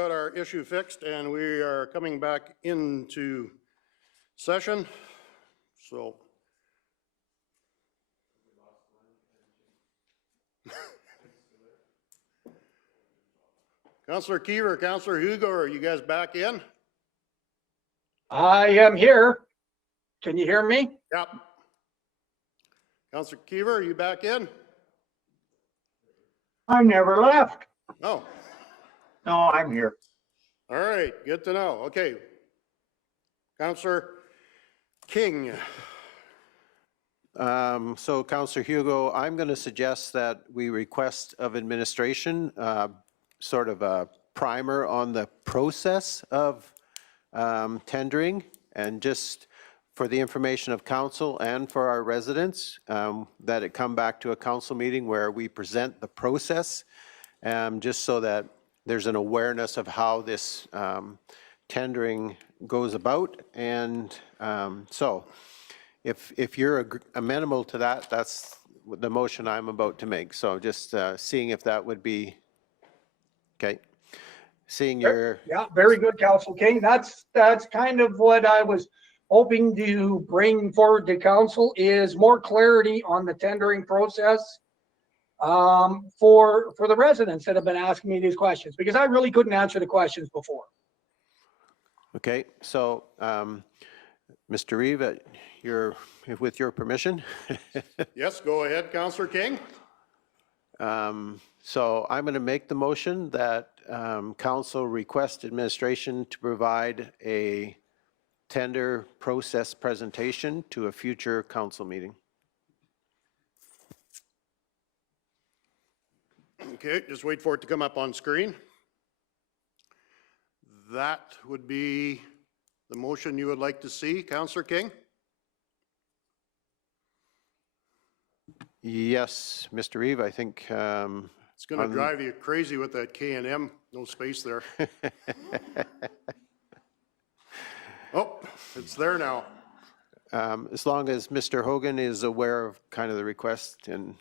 Got our issue fixed and we are coming back into session. So Councillor Kiever, Councillor Hugo, are you guys back in? I am here. Can you hear me? Yep. Councillor Kiever, are you back in? I never left. Oh, No, I'm here. all right, good to know. Okay. Councillor King. So Councillor Hugo, I'm going to suggest that we request of administration sort of a primer on the process of tendering, and just for the information of council and for our residents, that it come back to a council meeting where we present the process, just so that there's an awareness of how this tendering goes about. And so if you're amenable to that, that's the motion I'm about to make. So just seeing if that would be okay. Seeing your Yeah, very good, Council King. That's kind of what I was hoping to bring forward to council, is more clarity on the tendering process for the residents that have been asking me these questions, because I really couldn't answer the questions before. okay. So Mr. Reeve, with your permission. Yes, go ahead, Councillor King. So I'm going to make the motion that council request administration to provide a tender process presentation to a future council meeting. Okay, just wait for it to come up on screen. That would be the motion you would like to see, Councillor King? Yes, Mr. Reeve, I think. It's going to drive you crazy with that K&M, no space there. Oh, it's there now. As long as Mr. Hogan is aware of kind of the request and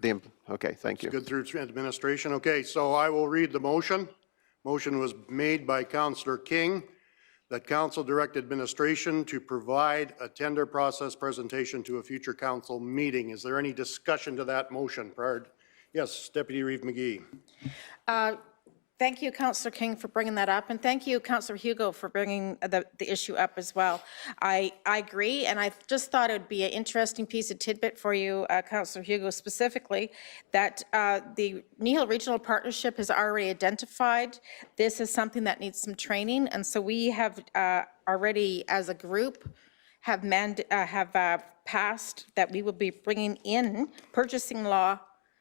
the, okay, thank you. Good through administration. Okay, so I will read the motion. Motion was made by Councillor King that council direct administration to provide a tender process presentation to a future council meeting. Is there any discussion to that motion? Yes, Deputy Reeve McGee. Thank you, Councillor King, for bringing that up, and thank you, Councillor Hugo, for bringing the issue up as well. I agree, and I just thought it would be an interesting piece of tidbit for you, Councillor Hugo, specifically, that the Kneehill Regional Partnership has already identified this is something that needs some training, and so we have already, as a group, have passed that we will be bringing in purchasing law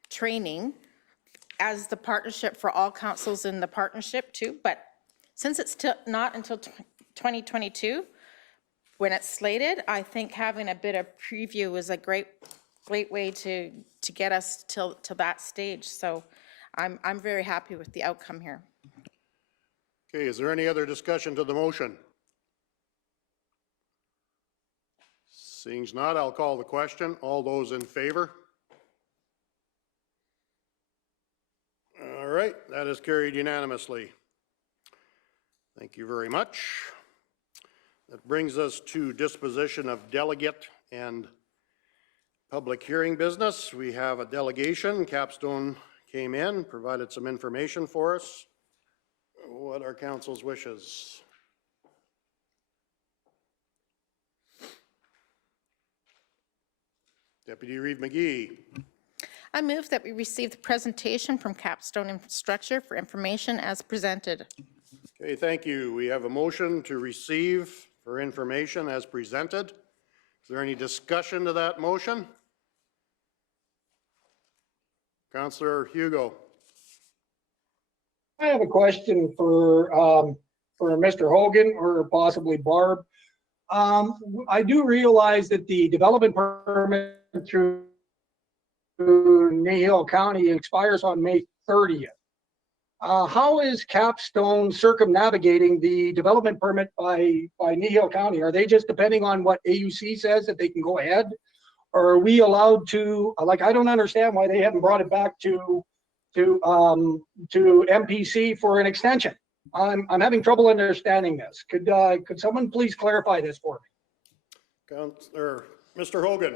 training as the partnership for all councils in the partnership too. But since it's not until 2022 when it's slated, I think having a bit of preview is a great way to get us to that stage. So I'm very happy with the outcome here. Okay, is there any other discussion to the motion? Seeing not, I'll call the question. All those in favor? All right, that is carried unanimously. Thank you very much. That brings us to disposition of delegate and public hearing business. We have a delegation. Capstone came in, provided some information for us. What are council's wishes? Deputy Reeve McGee. I move that we receive the presentation from Capstone Infrastructure for information as presented. Okay, thank you. We have a motion to receive for information as presented. Is there any discussion to that motion? Councillor Hugo. I have a question for Mr. Hogan or possibly Barb. I do realize that the development permit through Kneehill County expires on May 30th. How is Capstone circumnavigating the development permit by Kneehill County? Are they just depending on what AUC says that they can go ahead? Or are we allowed to, like, I don't understand why they haven't brought it back to to MPC for an extension. I'm having trouble understanding this. Could someone please clarify this for me? Mr. Hogan.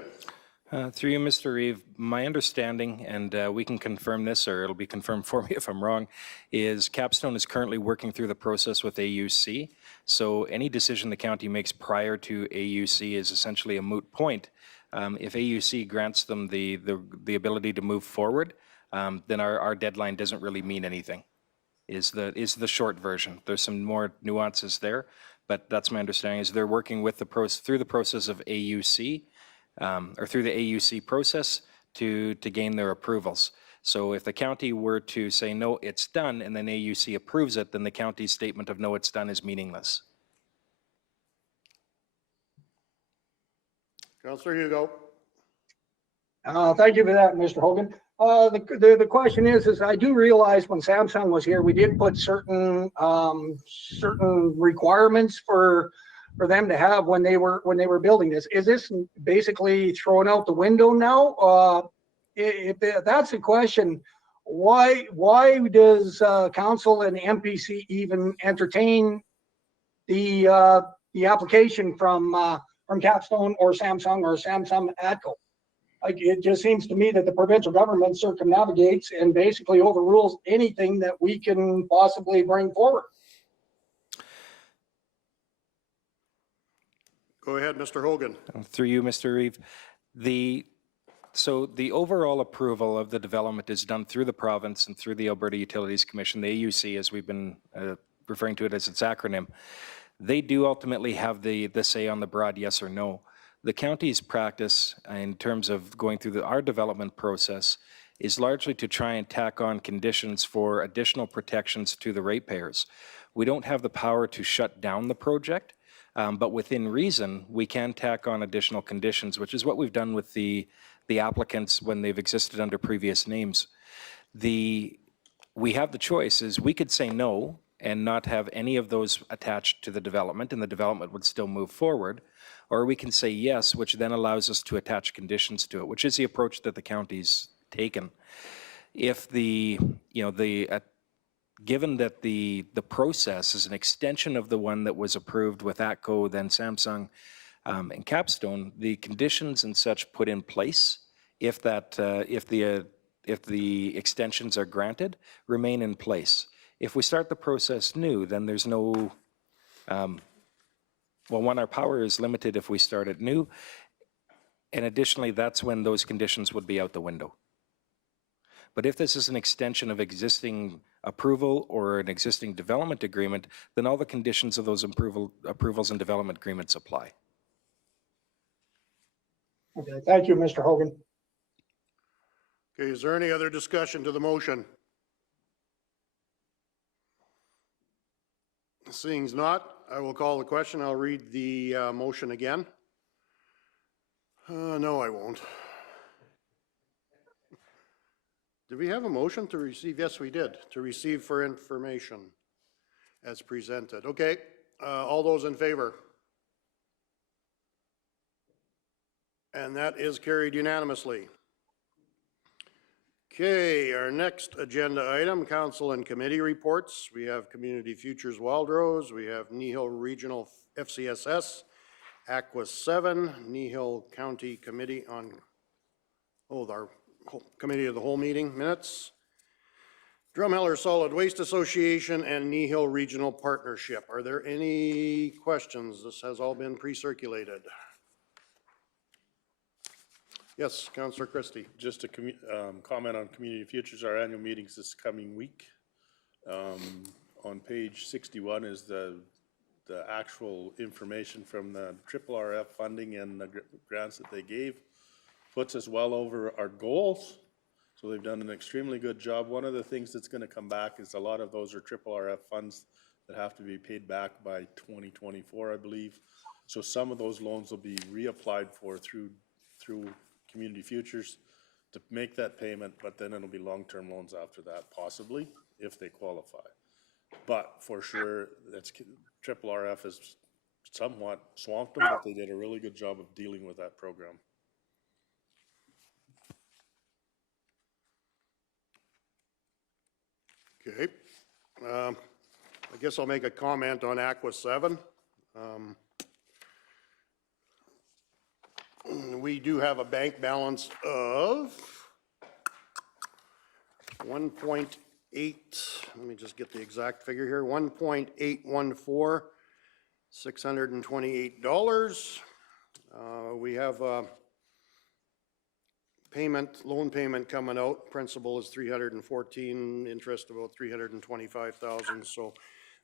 Through you, Mr. Reeve, my understanding, and we can confirm this, or it'll be confirmed for me if I'm wrong, is Capstone is currently working through the process with AUC. So any decision the county makes prior to AUC is essentially a moot point. If AUC grants them the ability to move forward, then our deadline doesn't really mean anything, is the short version. There's some more nuances there, but that's my understanding, is they're working with through the process of AUC, or through the AUC process to gain their approvals. So if the county were to say, no, it's done, and then AUC approves it, then the county's statement of no, it's done is meaningless. Councillor Hugo. Thank you for that, Mr. Hogan. The question is I do realize when Samsung was here, we did put certain requirements for them to have when they were building this. Is this basically thrown out the window now? If that's the question, why does council and the MPC even entertain the application from Capstone or Samsung ATCO? Like, it just seems to me that the provincial government circumnavigates and basically overrules anything that we can possibly bring forward. Go ahead, Mr. Hogan. Through you, Mr. Reeve. So the overall approval of the development is done through the province and through the Alberta Utilities Commission, the AUC, as we've been referring to it as its acronym. They do ultimately have the say on the broad yes or no. The county's practice in terms of going through our development process is largely to try and tack on conditions for additional protections to the ratepayers. We don't have the power to shut down the project, but within reason, we can tack on additional conditions, which is what we've done with the applicants when they've existed under previous names. We have the choice is we could say no and not have any of those attached to the development, and the development would still move forward. Or we can say yes, which then allows us to attach conditions to it, which is the approach that the county's taken. If given that the process is an extension of the one that was approved with ATCO, then Samsung and Capstone, the conditions and such put in place, if the extensions are granted, remain in place. If we start the process new, then there's no. Well, one, our power is limited if we start it new, and additionally, that's when those conditions would be out the window. But if this is an extension of existing approval or an existing development agreement, then all the conditions of those approvals and development agreements apply. Okay, thank you, Mr. Hogan. Okay, is there any other discussion to the motion? Seeing as not, I will call the question. I'll read the motion again. No, I won't. Did we have a motion to receive? Yes, we did. To receive for information as presented. Okay, all those in favor? And that is carried unanimously. Okay, our next agenda item, council and committee reports. We have Community Futures Wildrose, we have Kneehill Regional FCSS, AQUA 7, Kneehill County Committee on, our Committee of the Whole meeting minutes, Drumheller Solid Waste Association, and Kneehill Regional Partnership. Are there any questions? This has all been pre-circulated. Yes, Councillor Christie. Just a comment on Community Futures. Our annual meeting's this coming week. On page 61 is the actual information from the RRF funding and the grants that they gave. Puts us well over our goals. So they've done an extremely good job. One of the things that's going to come back is a lot of those are RRF funds that have to be paid back by 2024, I believe. So some of those loans will be reapplied for through Community Futures to make that payment, but then it'll be long-term loans after that, possibly, if they qualify. But for sure, that's RRF has somewhat swamped them, but they did a really good job of dealing with that program. Okay. I guess I'll make a comment on AQUA 7. We do have a bank balance of 1.8, let me just get the exact figure here, $1.814, $628. We have a loan payment coming out. Principal is 314, interest about 325,000. So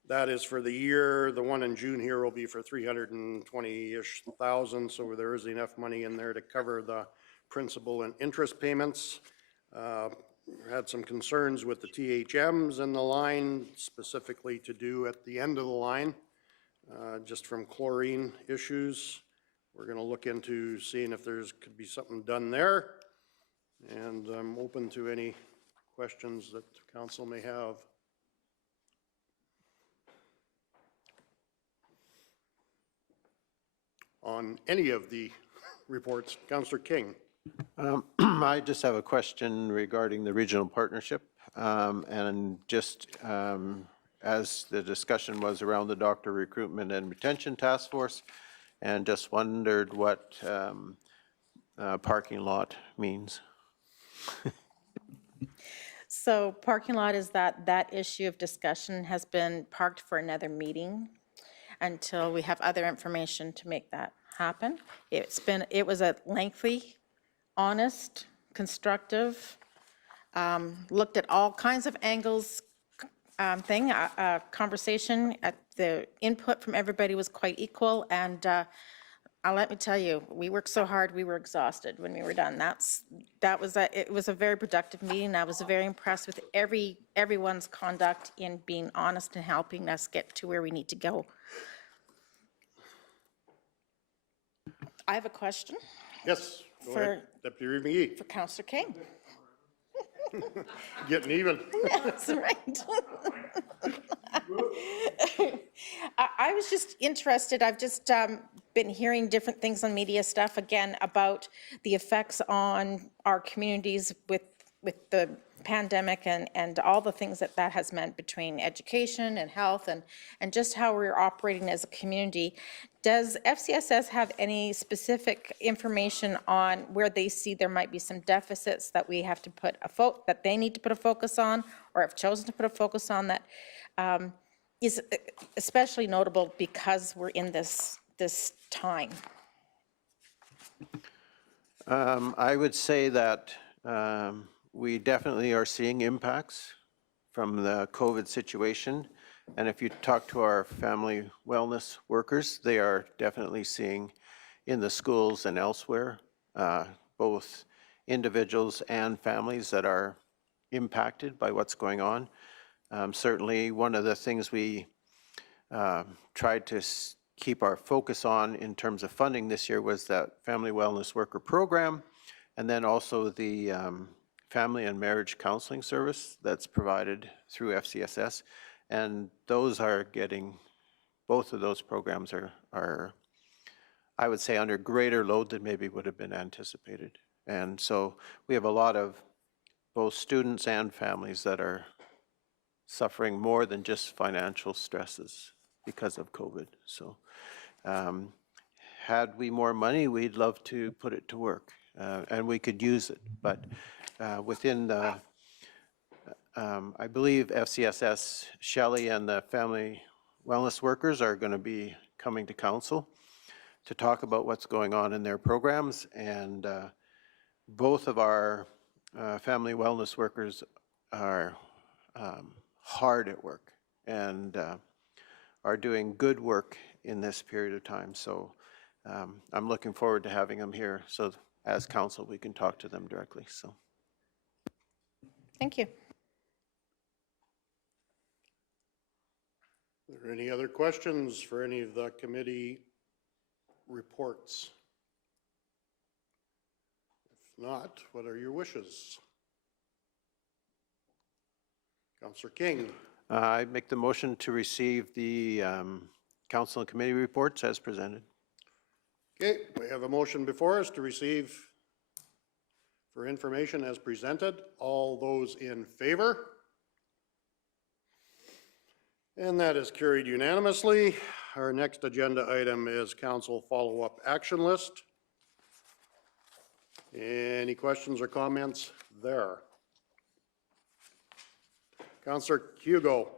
that is for the year. The one in June here will be for 320-ish thousand. So there is enough money in there to cover the principal and interest payments. Had some concerns with the THMs in the line, specifically to do at the end of the line, just from chlorine issues. We're going to look into seeing if could be something done there. And I'm open to any questions that council may have. On any of the reports. Councillor King. I just have a question regarding the regional partnership. And just as the discussion was around the doctor recruitment and retention task force, and just wondered what parking lot means. So parking lot is that issue of discussion has been parked for another meeting until we have other information to make that happen. It was a lengthy, honest, constructive, looked at all kinds of angles conversation. The input from everybody was quite equal, and let me tell you, we worked so hard, we were exhausted when we were done. It was a very productive meeting. I was very impressed with everyone's conduct in being honest and helping us get to where we need to go. I have a question. Yes, go ahead. Deputy Reeve McGee. For Councillor King. Getting even. That's right. I was just interested, I've just been hearing different things on media stuff again about the effects on our communities with the pandemic and all the things that has meant between education and health and just how we're operating as a community. Does FCSS have any specific information on where they see there might be some deficits that we have to put that they need to put a focus on, or have chosen to put a focus on, that is especially notable because we're in this time? I would say that we definitely are seeing impacts from the COVID situation. And if you talk to our family wellness workers, they are definitely seeing in the schools and elsewhere, both individuals and families that are impacted by what's going on. Certainly one of the things we tried to keep our focus on in terms of funding this year was that family wellness worker program, and then also the family and marriage counseling service that's provided through FCSS. And those are getting, both of those programs are, I would say, under greater load than maybe would have been anticipated. And so we have a lot of both students and families that are suffering more than just financial stresses because of COVID. So had we more money, we'd love to put it to work, and we could use it. But within the I believe FCSS, Shelley, and the family wellness workers are going to be coming to council to talk about what's going on in their programs. And both of our family wellness workers are hard at work and are doing good work in this period of time. So I'm looking forward to having them here, so as council we can talk to them directly. So Thank you. Are there any other questions for any of the committee reports? If not, what are your wishes? Councillor King. I make the motion to receive the council and committee reports as presented. Okay, we have a motion before us to receive for information as presented. All those in favor? And that is carried unanimously. Our next agenda item is council follow-up action list. Any questions or comments there? Councillor Hugo.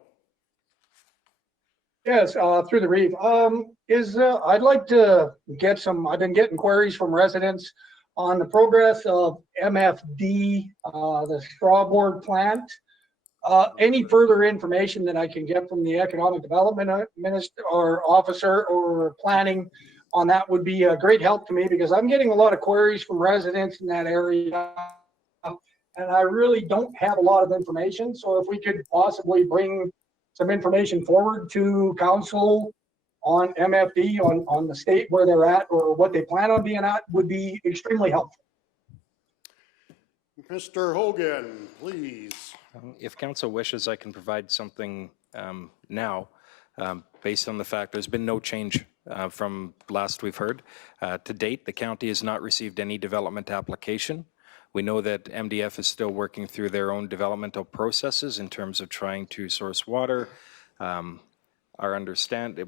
Yes, through the reef. I'd like to get I've been getting queries from residents on the progress of MFD, the straw board plant. Any further information that I can get from the economic development minister or officer or planning on that would be a great help to me, because I'm getting a lot of queries from residents in that area. And I really don't have a lot of information. So if we could possibly bring some information forward to council on MFD, on the state where they're at or what they plan on being at, would be extremely helpful. Mr. Hogan, please. If council wishes, I can provide something now, based on the fact there's been no change from last we've heard. To date, the county has not received any development application. We know that MDF is still working through their own developmental processes in terms of trying to source water.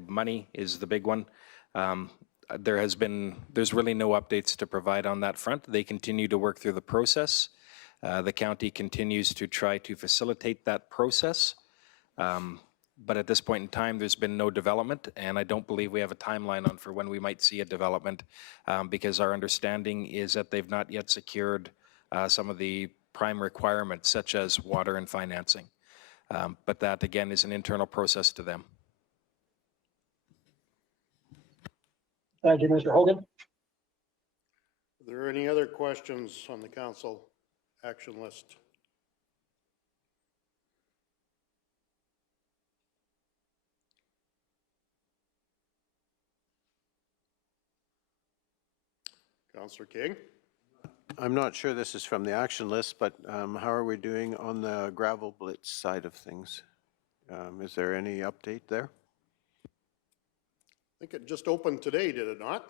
Money is the big one. There's really no updates to provide on that front. They continue to work through the process. The county continues to try to facilitate that process. But at this point in time, there's been no development, and I don't believe we have a timeline on for when we might see a development, because our understanding is that they've not yet secured some of the prime requirements, such as water and financing. But that, again, is an internal process to them. Thank you, Mr. Hogan. Are there any other questions on the council action list? Councillor King? I'm not sure this is from the action list, but how are we doing on the gravel blitz side of things? Is there any update there? I think it just opened today, did it not?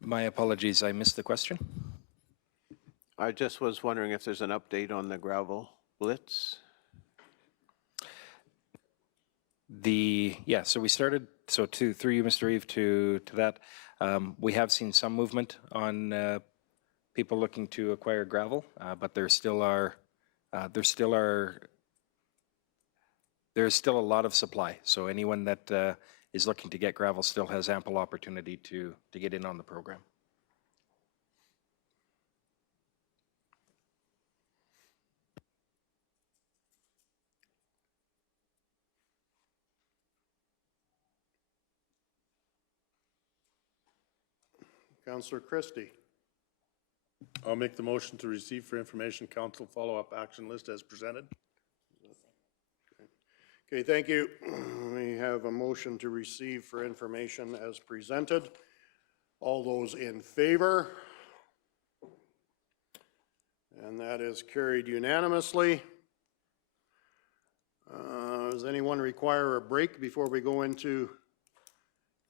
My apologies, I missed the question. I just was wondering if there's an update on the gravel blitz. So we started, through you, Mr. Eve, to that. We have seen some movement on people looking to acquire gravel, but there's still a lot of supply. So anyone that is looking to get gravel still has ample opportunity to get in on the program. Councillor Christie? I'll make the motion to receive for information council follow-up action list as presented. Okay, thank you. We have a motion to receive for information as presented. All those in favor? And that is carried unanimously. Does anyone require a break before we go into?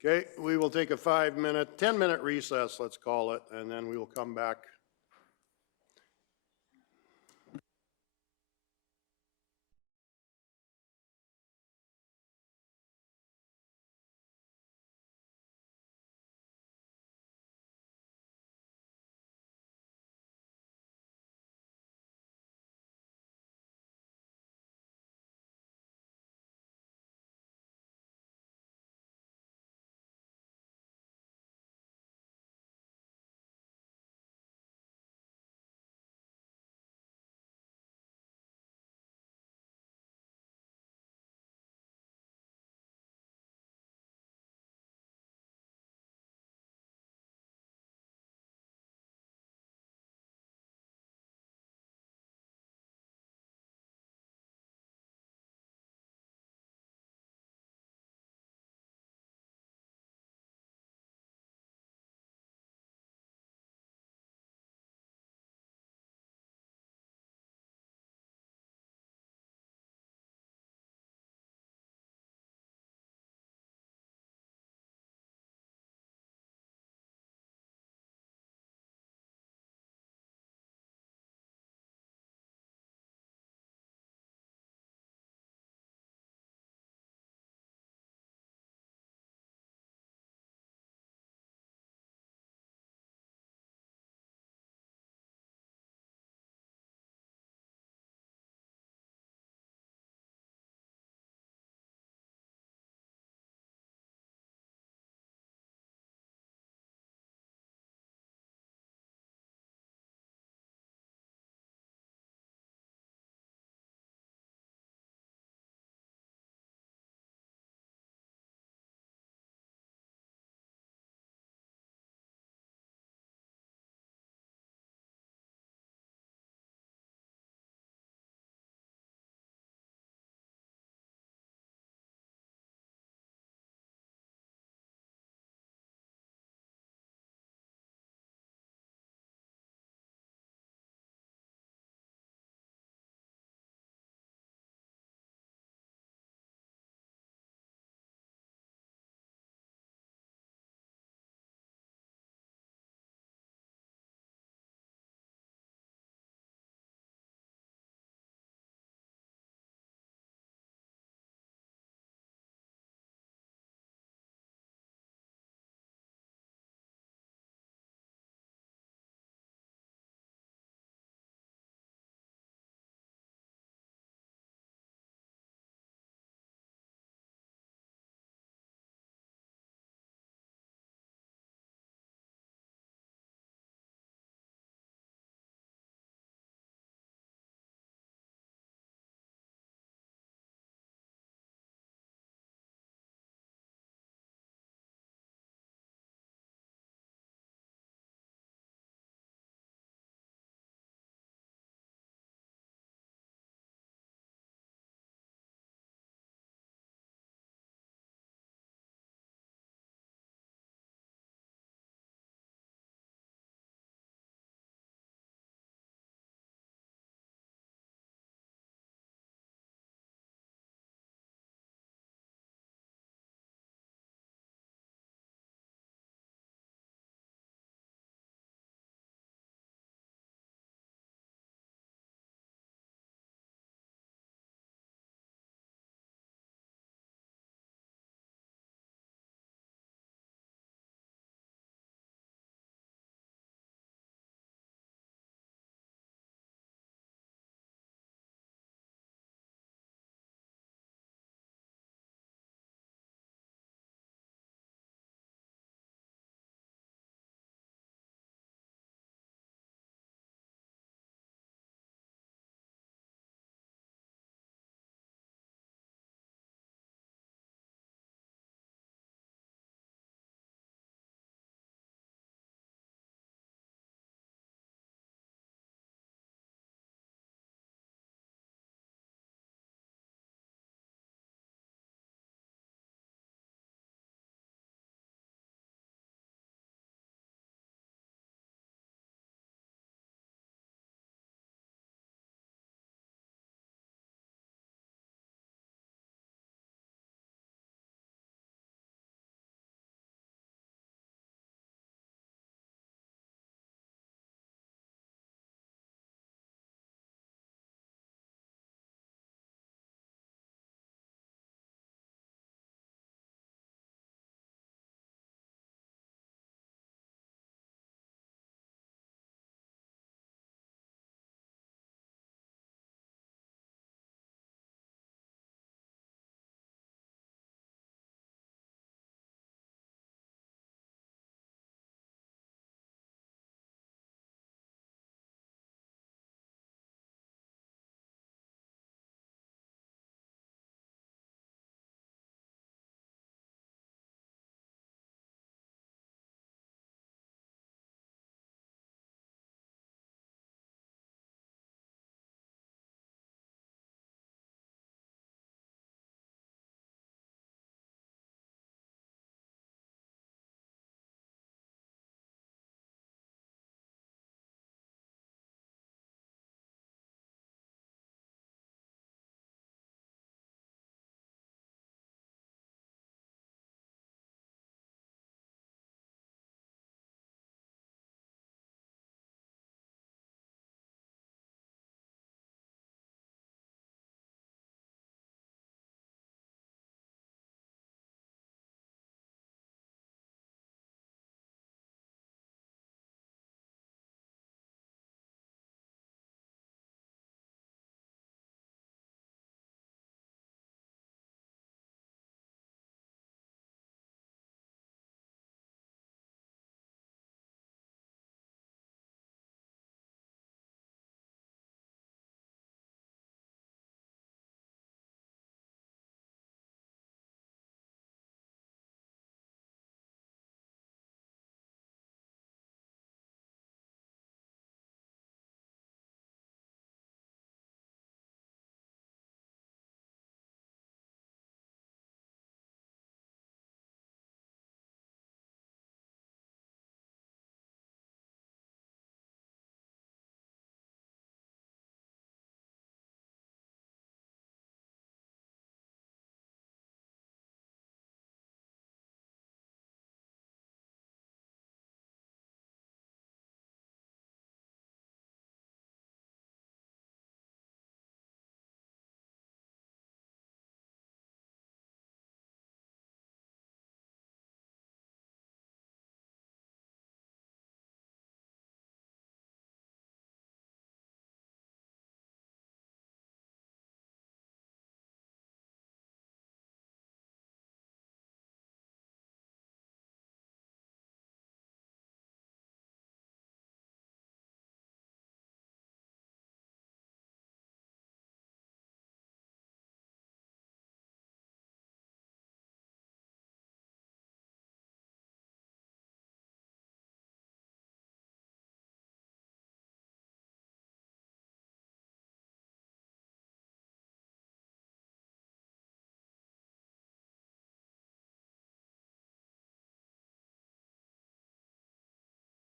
Okay, we will take a 10-minute recess, let's call it, and then we will come back.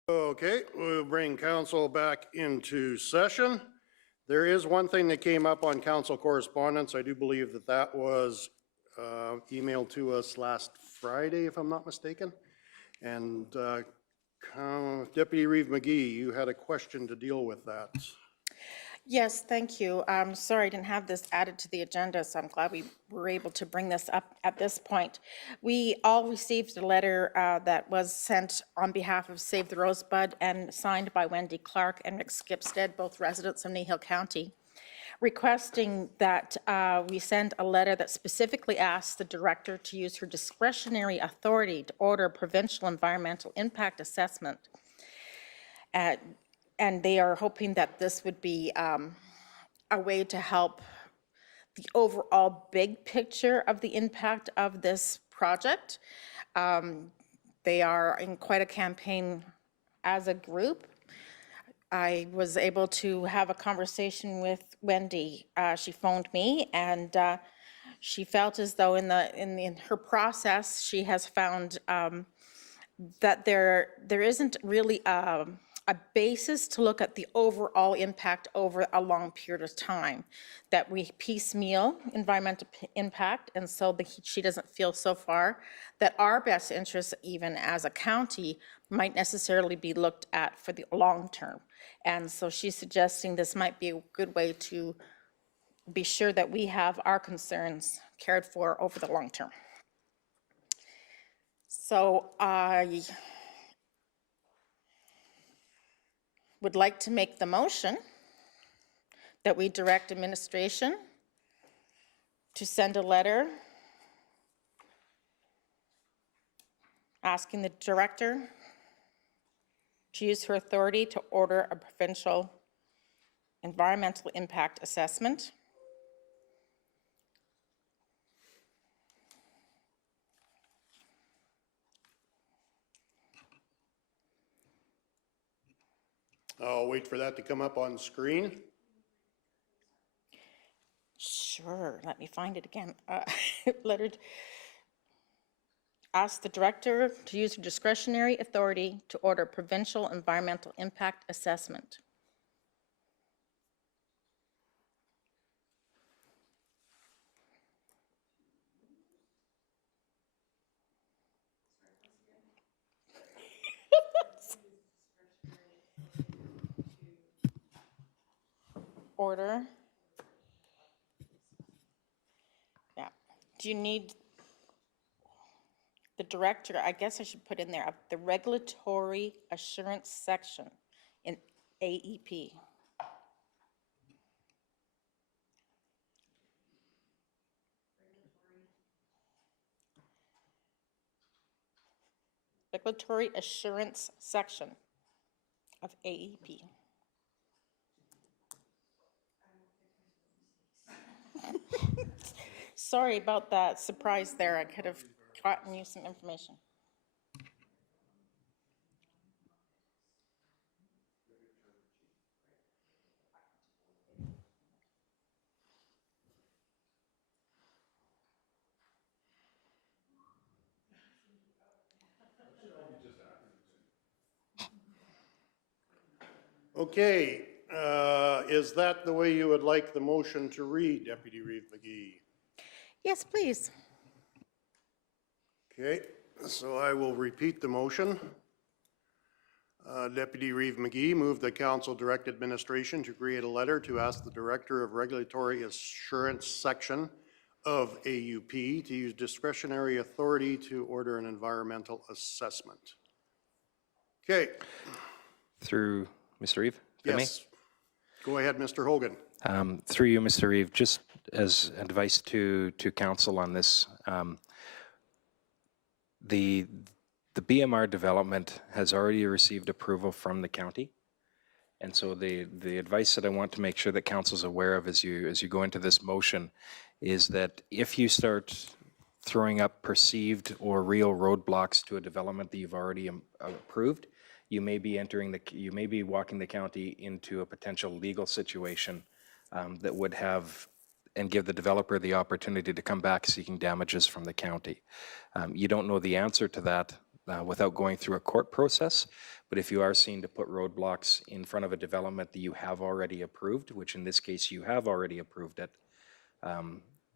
Okay, we'll bring council back into session. There is one thing that came up on council correspondence. I do believe that that was emailed to us last Friday, if I'm not mistaken. And Deputy Reeve McGee, you had a question to deal with that. Yes, thank you. I'm sorry I didn't have this added to the agenda, so I'm glad we were able to bring this up at this point. We all received a letter that was sent on behalf of Save the Rosebud and signed by Wendy Clark and Rick Skipstead, both residents of Kneehill County, requesting that we send a letter that specifically asks the director to use her discretionary authority to order a provincial environmental impact assessment. And they are hoping that this would be a way to help the overall big picture of the impact of this project. They are in quite a campaign as a group. I was able to have a conversation with Wendy. She phoned me, and she felt as though in her process, she has found that there isn't really a basis to look at the overall impact over a long period of time, that we piecemeal environmental impact, and so she doesn't feel so far that our best interests, even as a county, might necessarily be looked at for the long term. And so she's suggesting this might be a good way to be sure that we have our concerns cared for over the long term. So I would like to make the motion that we direct administration to send a letter asking the director to use her authority to order a provincial environmental impact assessment. I'll wait for that to come up on screen. Sure, let me find it again. Letter ask the director to use her discretionary authority to order provincial environmental impact assessment. Order. Yeah. Do you need the director? I guess I should put in there of the regulatory assurance section in AEP. Regulatory assurance section of AEP. Sorry about that surprise there. I could have gotten you some information. Okay, is that the way you would like the motion to read, Deputy Reeve McGee? Yes, please. Okay, so I will repeat the motion. Deputy Reeve McGee moved the council direct administration to create a letter to ask the Director of Regulatory Assurance section of AUP to use discretionary authority to order an environmental assessment. Okay. Through Mr. Reeve, if I may? Yes. Go ahead, Mr. Hogan. Through you, Mr. Reeve, just as advice to council on this, the BMR development has already received approval from the county. And so the advice that I want to make sure that council's aware of as you go into this motion is that if you start throwing up perceived or real roadblocks to a development that you've already approved, you may be walking the county into a potential legal situation that would have and give the developer the opportunity to come back seeking damages from the county. You don't know the answer to that without going through a court process, But if you are seen to put roadblocks in front of a development that you have already approved, which in this case you have already approved it,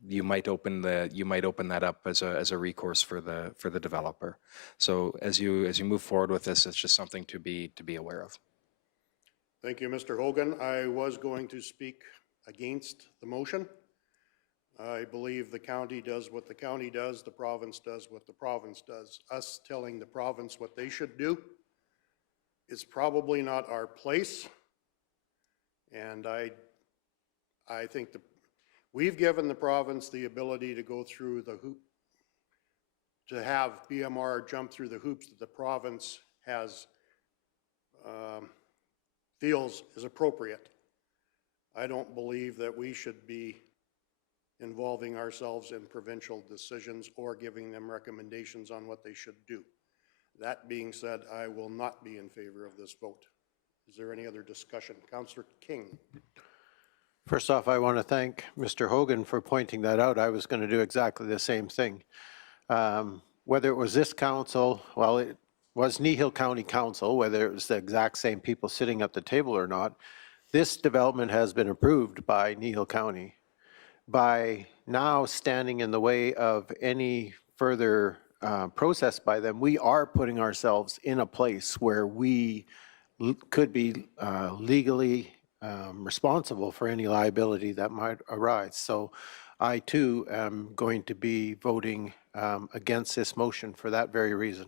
you might open that up as a recourse for the developer. So as you move forward with this, it's just something to be aware of. Thank you, Mr. Hogan. I was going to speak against the motion. I believe the county does what the county does, the province does what the province does. Us telling the province what they should do is probably not our place. And I think we've given the province the ability to go through the hoop, to have BMR jump through the hoops that the province has, feels is appropriate. I don't believe that we should be involving ourselves in provincial decisions or giving them recommendations on what they should do. That being said, I will not be in favor of this vote. Is there any other discussion? Councillor King. First off, I want to thank Mr. Hogan for pointing that out. I was going to do exactly the same thing. Whether it was this council, well, it was Kneehill County Council, whether it was the exact same people sitting at the table or not, this development has been approved by Kneehill County. By now standing in the way of any further process by them, we are putting ourselves in a place where we could be legally responsible for any liability that might arise. So I too am going to be voting against this motion for that very reason.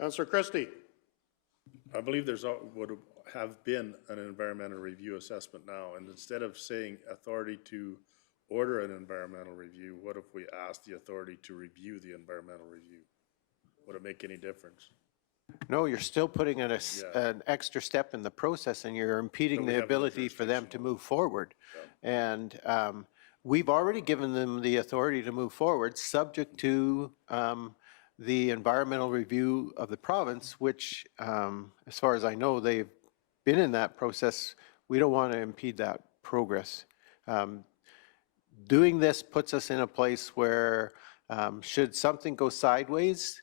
Councillor Christie. I believe would have been an environmental review assessment now, and instead of saying authority to order an environmental review, what if we asked the authority to review the environmental review? Would it make any difference? No, you're still putting an extra step in the process, and you're impeding the ability for them to move forward. Yeah. And we've already given them the authority to move forward, subject to the environmental review of the province, which, as far as I know, they've been in that process. We don't want to impede that progress. Doing this puts us in a place where should something go sideways,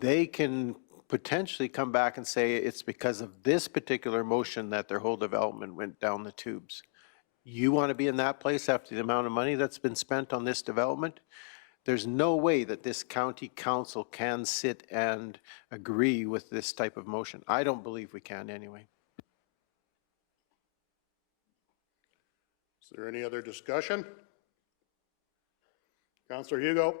they can potentially come back and say it's because of this particular motion that their whole development went down the tubes. You want to be in that place after the amount of money that's been spent on this development? There's no way that this county council can sit and agree with this type of motion. I don't believe we can anyway. Is there any other discussion? Councillor Hugo.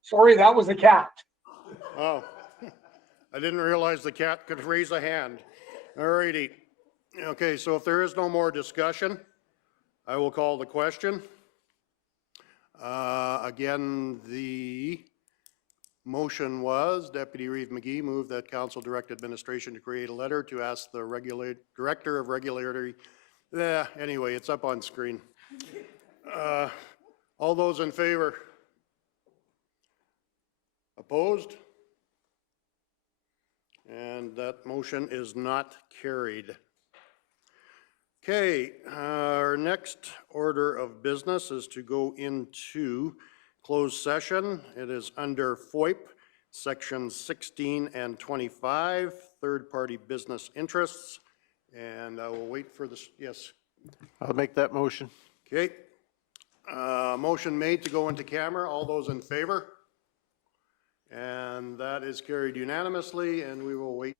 Sorry, that was a cat. Oh, I didn't realize the cat could raise a hand. All righty. Okay, so if there is no more discussion, I will call the question. Again, the motion was Deputy Reeve McGee moved that council direct administration to create a letter to ask the director of regulatory. Anyway, it's up on screen. All those in favor? Opposed? And that motion is not carried. Okay, our next order of business is to go into closed session. It is under FOIP, sections 16 and 25, third-party business interests. And I will wait for this. Yes. I'll make that motion. Okay. Motion made to go into camera. All those in favor? And that is carried unanimously, and we will wait.